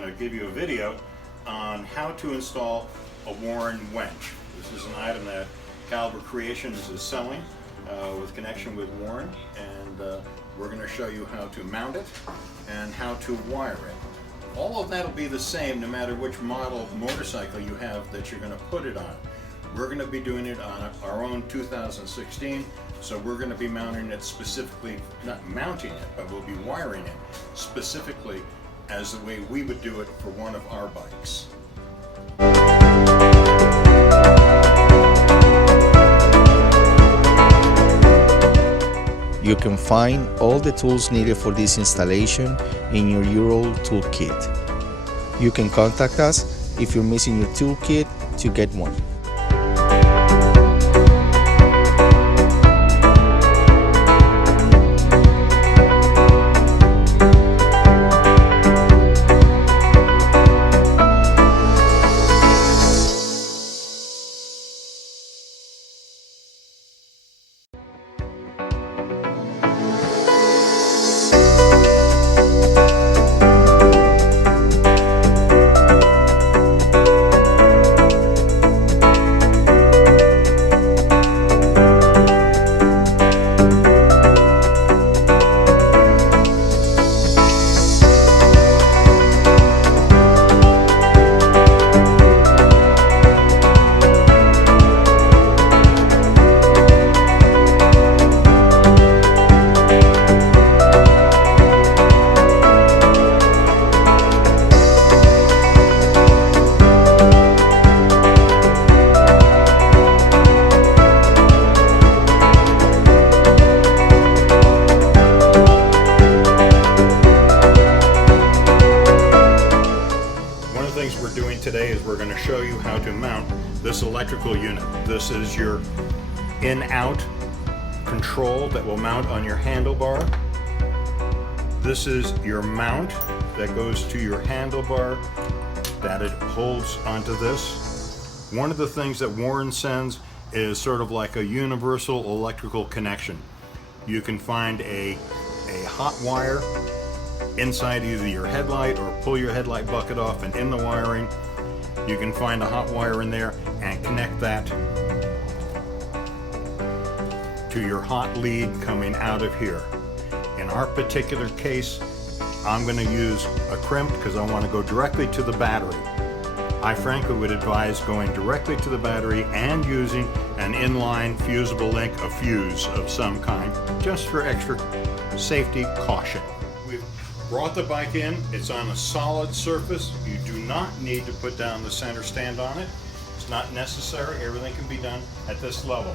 going to give you a video on how to install a WARN winch. This is an item that Kalaber Creations is selling with connection with WARN, and we're going to show you how to mount it and how to wire it. All of that will be the same no matter which model motorcycle you have that you're going to put it on. We're going to be doing it on our own 2016, so we're going to be mounting it specifically, not mounting it, but we'll be wiring it specifically as the way we would do it for one of our bikes. You can find all the tools needed for this installation in your Ural toolkit. You can contact us if you're missing your toolkit to get one. Today is we're going to show you how to mount this electrical unit. This is your in-out control that will mount on your handlebar. This is your mount that goes to your handlebar that it holds onto this. One of the things that WARN sends is sort of like a universal electrical connection. You can find a hot wire inside either your headlight or pull your headlight bucket off, and in the wiring you can find a hot wire in there and connect that to your hot lead coming out of here. In our particular case, I'm going to use a crimp because I want to go directly to the battery. I frankly would advise going directly to the battery and using an inline fusible link, a fuse of some kind, just for extra safety caution. We've brought the bike in. It's on a solid surface. You do not need to put down the center stand on it. It's not necessary. Everything can be done at this level.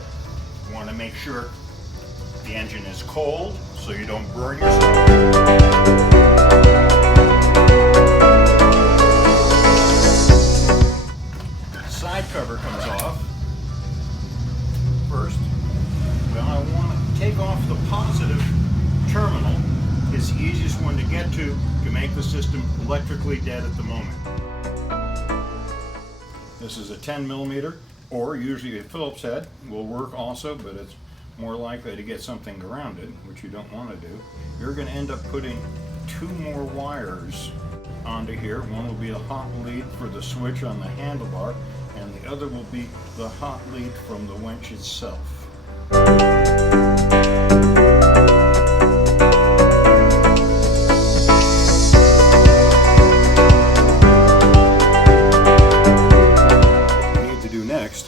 You want to make sure the engine is cold so you don't burn yourself. The side cover comes off first. Well, I want to take off the positive terminal. It's the easiest one to get to make the system electrically dead at the moment. This is a 10 millimeter, or usually a Phillips head will work also, but it's more likely to get something grounded, which you don't want to do. You're going to end up putting two more wires onto here. One will be a hot lead for the switch on the handlebar, and the other will be the hot lead from the winch itself.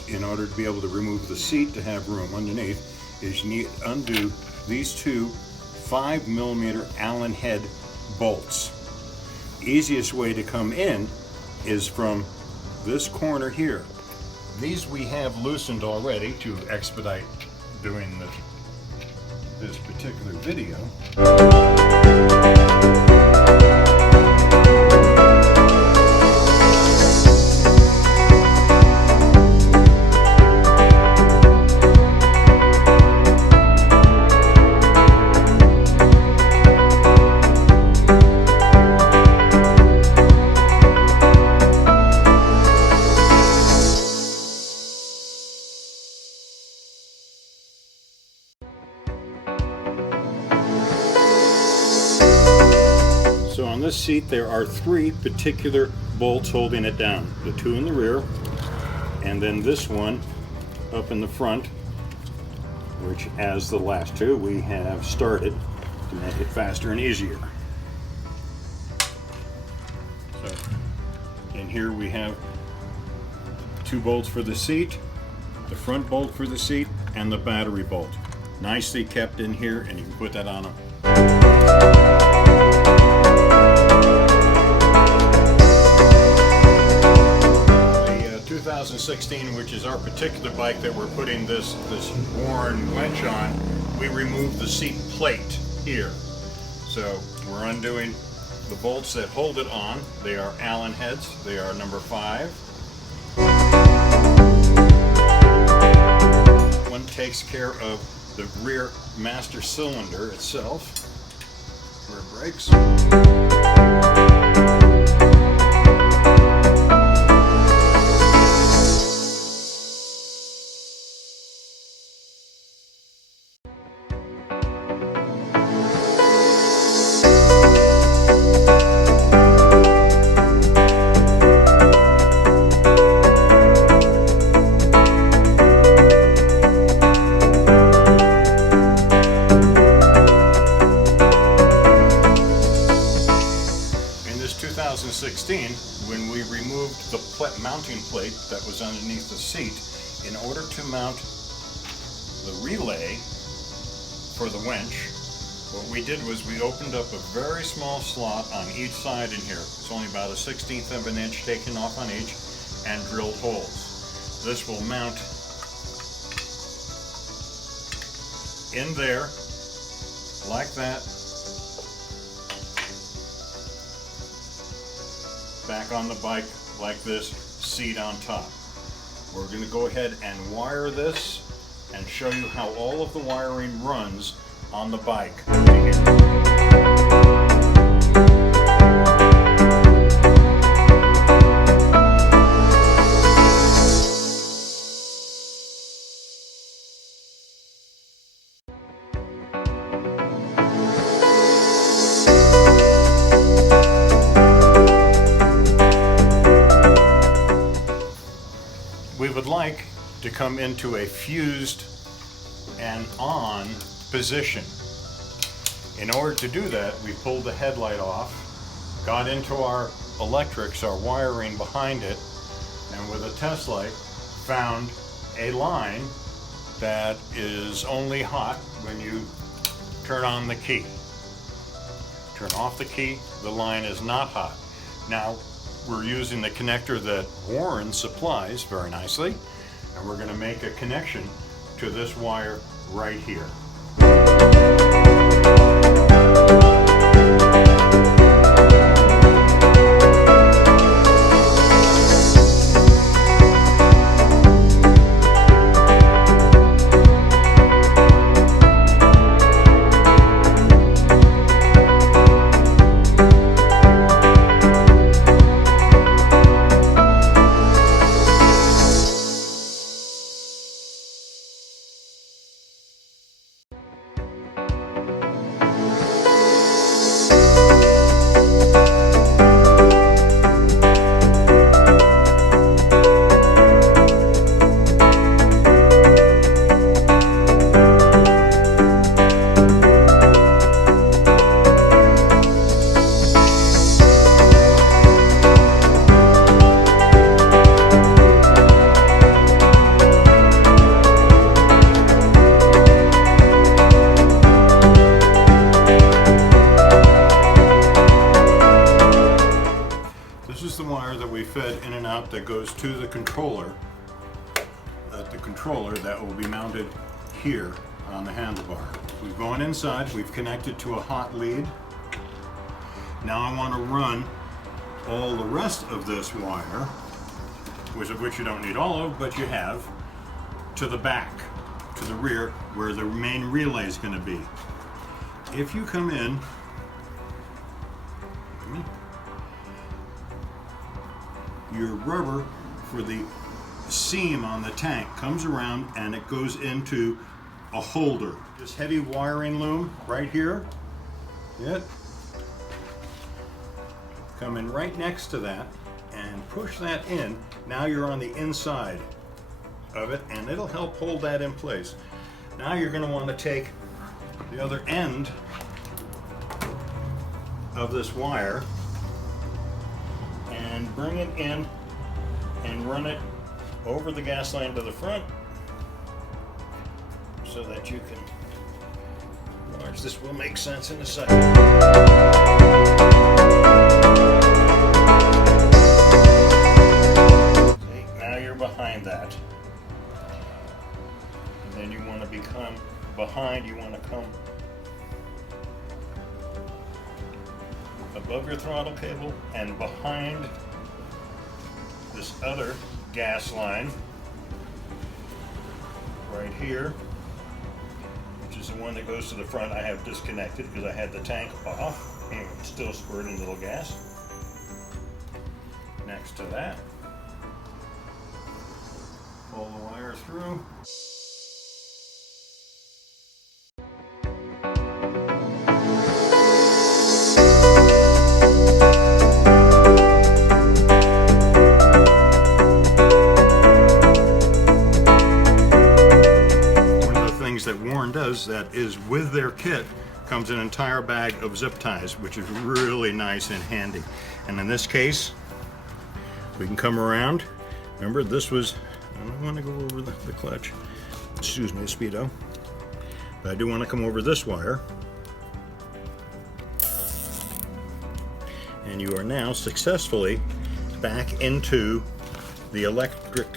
In order to be able to remove the seat to have room underneath, is you need to undo these two 5 millimeter Allen head bolts. Easiest way to come in is from this corner here. These we have loosened already to expedite doing this particular video. on this seat there are 3 particular bolts holding it down. The 2 in the rear, and then this one up in the front, which, as the last 2, we have started to make it faster and easier. So in here we have 2 bolts for the seat, the front bolt for the seat, and the battery bolt. Nicely kept in here, and you can put that on a the 2016, which is our particular bike that we're putting this WARN Winch on. We removed the seat plate here, so we're undoing the bolts that hold it on. They are Allen heads. They are number 5. One takes care of the rear master cylinder itself. Rear brakes. When we removed the mounting plate that was underneath the seat, in order to mount the relay for the winch, what we did was we opened up a very small slot on each side in here. It's only about 1/16 of an inch taken off on each, and drilled holes. This will mount in there like that, back on the bike like this, seat on top. We're going to go ahead and wire this and show you how all of the wiring runs on the bike. We would like to come into a fused and on position. In order to do that, we pulled the headlight off, got into our electrics, our wiring behind it, and with a test light found a line that is only hot when you turn on the key. Turn off the key, the line is not hot. Now, we're using the connector that WARN supplies very nicely, and we're going to make a connection to this wire right here. That goes to the controller, that will be mounted here on the handlebar. We've gone inside, we've connected to a hot lead. Now I want to run all the rest of this wire, which you don't need all of, but you have, to the back, to the rear, where the main relay is going to be. If you come in, your rubber for the seam on the tank comes around and it goes into a holder. This heavy wiring loom right here, come in right next to that and push that in. Now you're on the inside of it, and it'll help hold that in place. Now you're going to want to take the other end of this wire and bring it in and run it over the gas line to the front so that you can watch. This will make sense in a second. See, now you're behind that. And then you want to become behind, you want to come above your throttle cable and behind this other gas line right here, which is the one that goes to the front. I have disconnected because I had the tank off and it's still squirting little gas. Next to that, pull the wire through. That WARN does, that is with their kit, comes an entire bag of zip ties, which is really nice and handy. And in this case, we can come around. Remember, this was, I don't want to go over the clutch, excuse me, Speedo, but I do want to come over this wire. And you are now successfully back into the electric,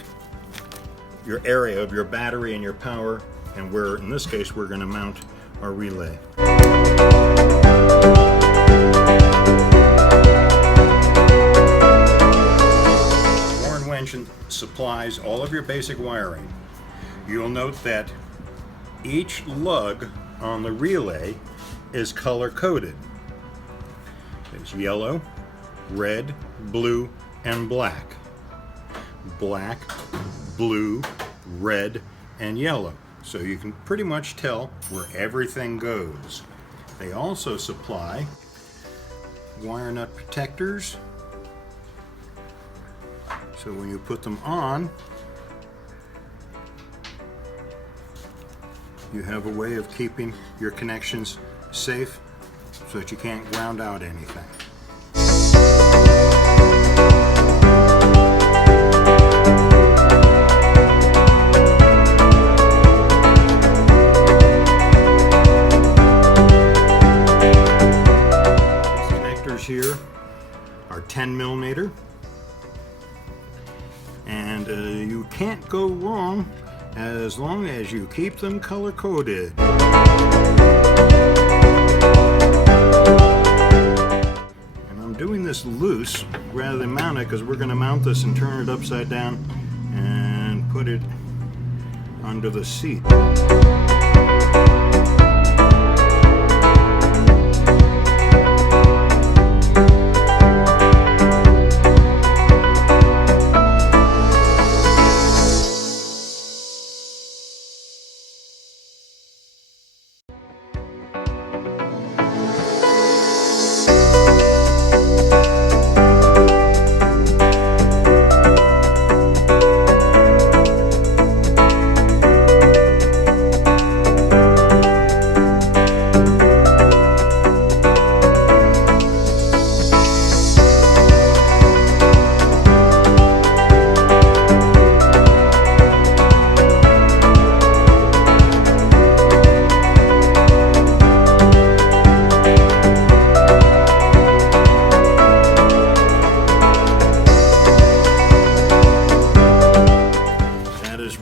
your area of your battery and your power, and where, in this case, we're going to mount our relay. WARN Winch supplies all of your basic wiring. You'll note that each lug on the relay is color coded. It's yellow, red, blue, and black. Black, blue, red, and yellow. So you can pretty much tell where everything goes. They also supply wire nut protectors. So when you put them on, you have a way of keeping your connections safe so that you can't ground out anything. Here are 10 millimeter, and you can't go wrong as long as you keep them color coded. And I'm doing this loose rather than mounted because we're going to mount this and turn it upside down and put it under the seat.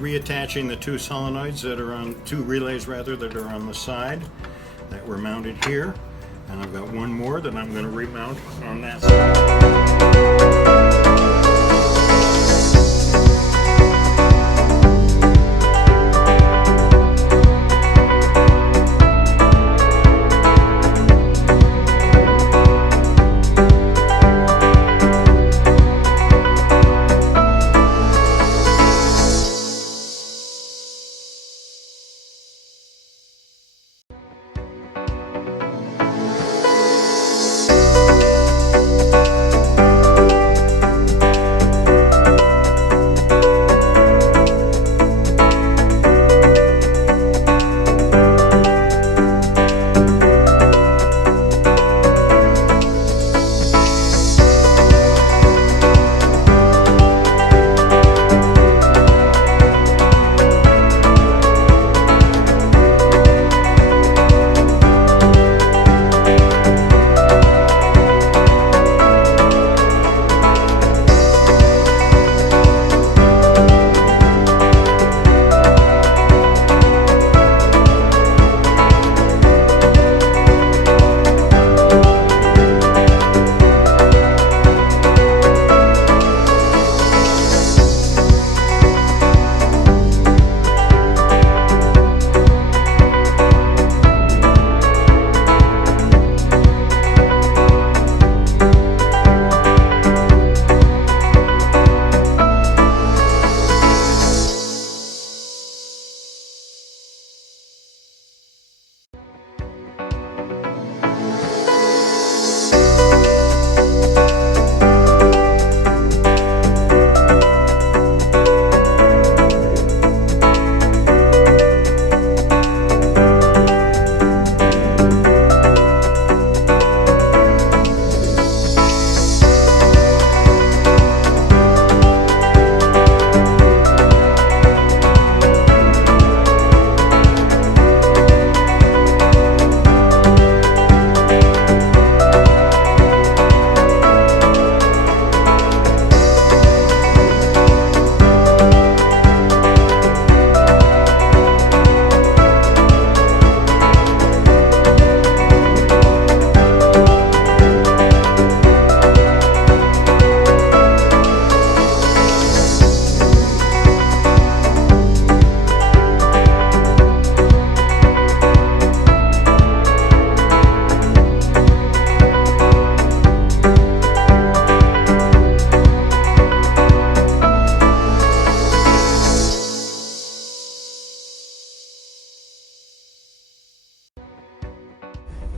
Reattaching the two solenoids that are on, two relays rather, that are on the side that were mounted here, and I've got one more that I'm going to remount on that side.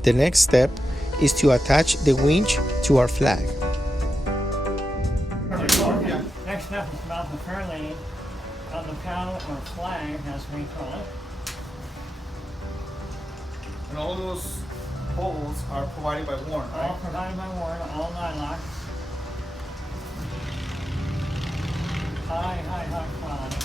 The next step is to attach the winch to our flag. Next step is mount the fairlead on the paddle or flag, as we call it. And all those holes are provided by WARN, All right? provided by WARN, all nylock. High quality.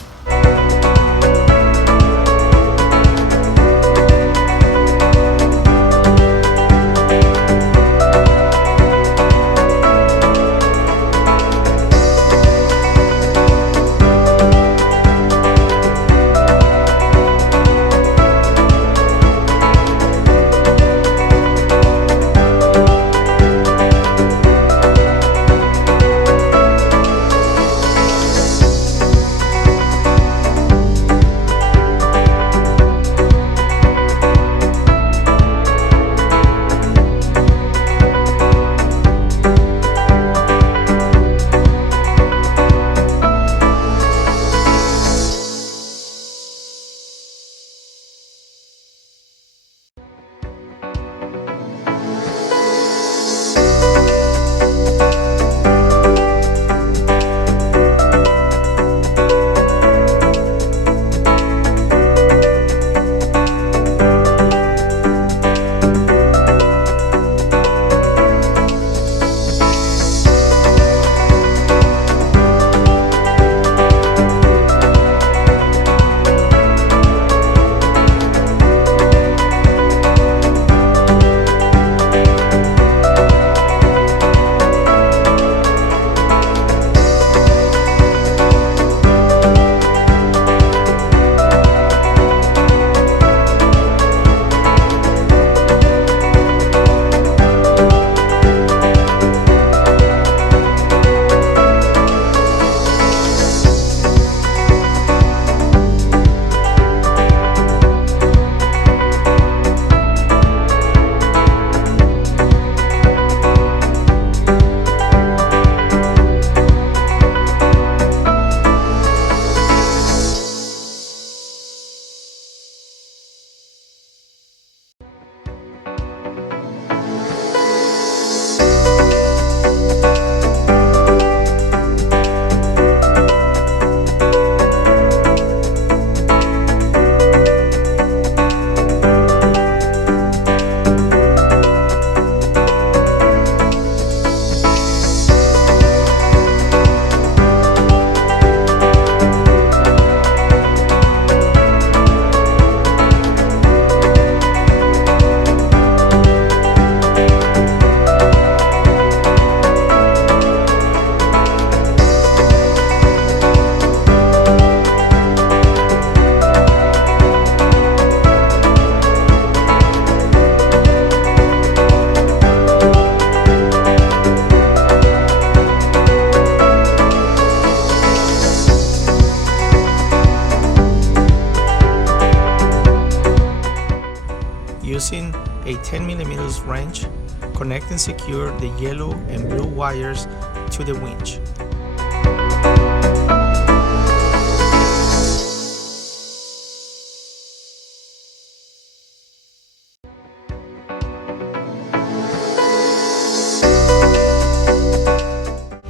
Using a 10mm wrench, connect and secure the yellow and blue wires to the winch.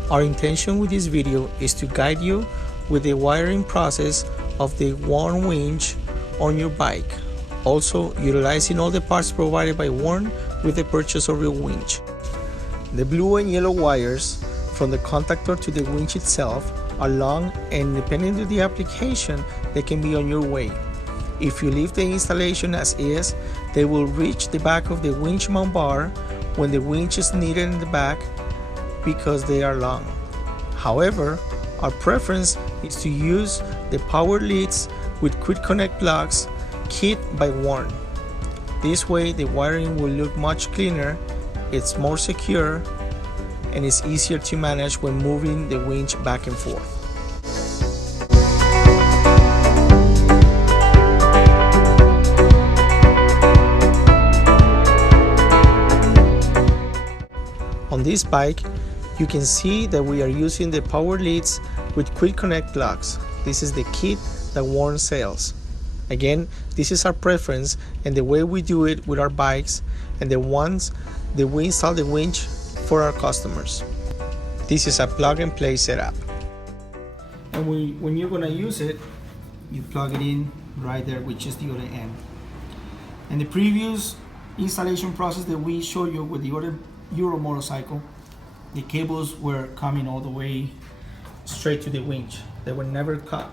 Our intention with this video is to guide you with the wiring process of the WARN winch on your bike, also utilizing all the parts provided by WARN with the purchase of your winch. The blue and yellow wires from the contactor to the winch itself are long, and depending on the application, they can be on your way. If you leave the installation as is, they will reach the back of the winch mount bar when the winch is needed in the back because they are long. However, our preference is to use the power leads with quick connect plugs kit by WARN. This way the wiring will look much cleaner, it's more secure, and it's easier to manage when moving the winch back and forth. On this bike, you can see that we are using the power leads with quick connect plugs. This is the kit that WARN sells. Again, this is our preference and the way we do it with our bikes and the ones that we install the winch for our customers. This is a plug and play setup. And when you're gonna use it, you plug it in right there, which is the other end. And the previous installation process that we showed you with the other Ural motorcycle, the cables were coming all the way straight to the winch. They were never cut.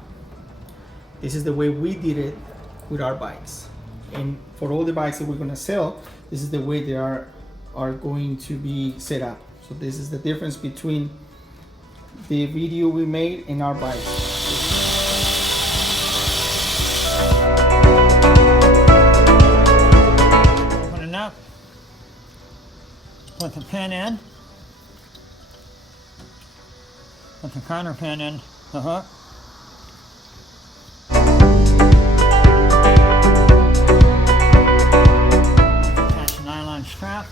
This is the way we did it with our bikes. And for all the bikes that we're gonna sell, this is the way they are going to be set up. So this is the difference between the video we made and our bikes. Open it up. Put the pin in. Put the counter pin in the hook. Attach a nylon strap.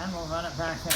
And we'll run it back in.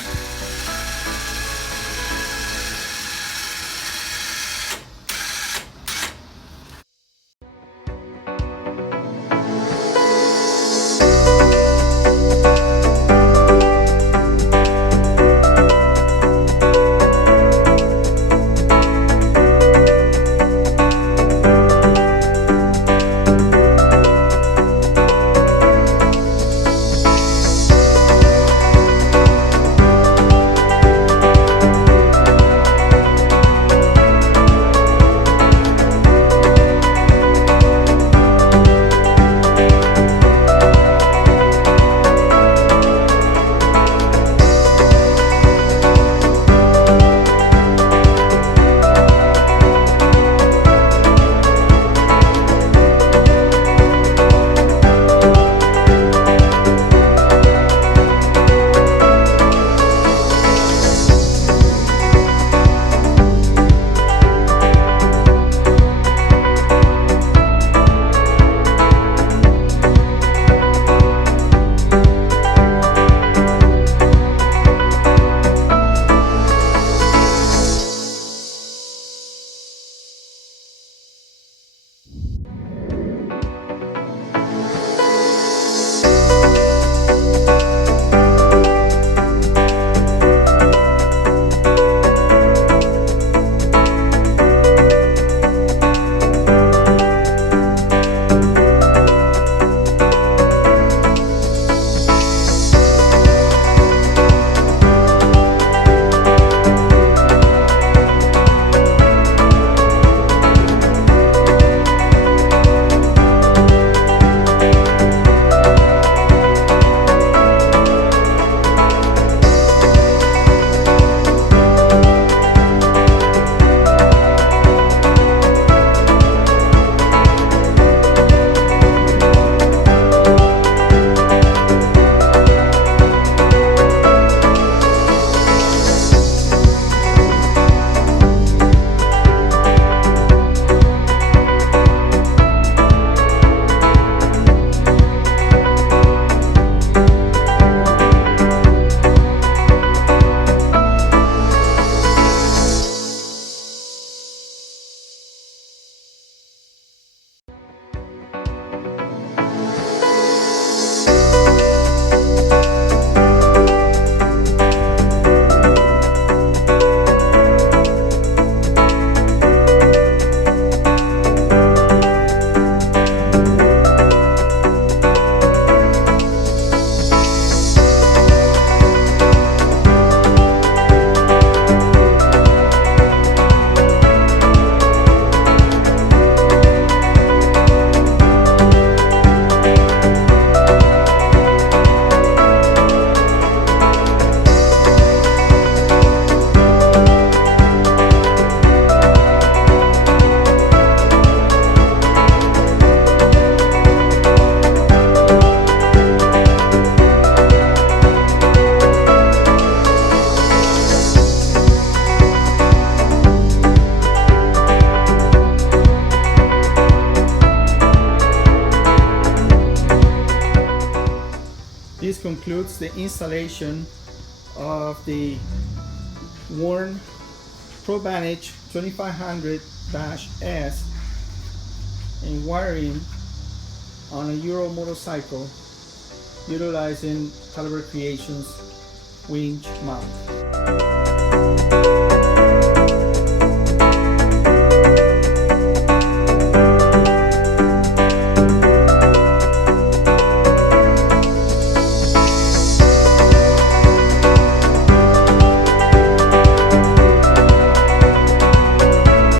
This concludes the installation of the WARN PROVANTAGE 2500-S and wiring on a Ural Motorcycle utilizing Kalaber Creations winch mount.